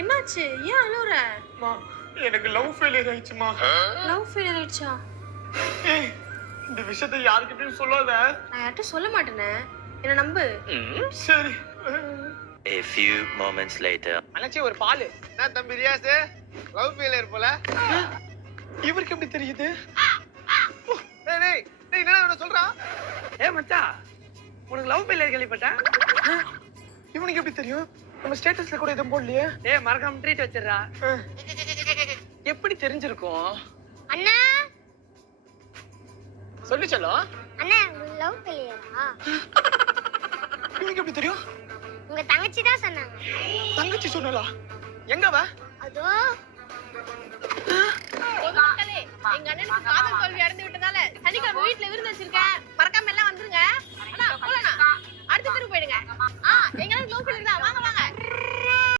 என்னாச்சு? ஏன் அழுற? மா எனக்கு லவ் ஃபெயிலியர் ஆயிடுச்சுமா. லவ் ஃபெயிலியர் ஆயிடுச்சா? ஏய் இந்த விஷயத்தை யார்கிட்டயும் சொல்லாத. நான் யார்கிட்ட சொல்ல மாட்டேனே. என்ன நம்பு. சரி. A few moments later. அண்ணாச்சி ஒரு பால். என்ன தம்பி ரியாஸ் லவ் ஃபெயிலியர் போல? இவருக்கு எப்படி தெரியுது? டேய் டேய் டேய் என்னடா இவன சொல்றான்? மச்சான் உனக்கு லவ் ஃபெயிலியர் கேள்விப்பட்டேன். இவனுக்கு எப்படி தெரியும்? நம்ம ஸ்டேட்டஸ்ல கூட எதுவும் போடலையே. மறக்காம ட்ரீட் வச்சிடுறா. எப்படி தெரிஞ்சிருக்கும்? அண்ணா சொல்லி சொல்லும். அண்ணா லவ் ஃபெயிலியரா? இவனுக்கு எப்படி தெரியும்? உங்க தங்கச்சி தான் சொன்னாங்க. தங்கச்சி சொன்னலா? எங்க அவ? அதோ பொதுமக்களே, எங்க அண்ணனுக்கு காதல் தோல்வி அடைந்து விட்டதால சனிக்கிழமை வீட்டுல விருந்து வச்சிருக்கேன். மறக்காம எல்லாம் வந்துருங்க. அண்ணா போலாம். அடுத்த தெரு போயிடுங்க. எங்க அண்ணனுக்கு லவ் ஃபெயிலியர் தான். வாங்க வாங்க.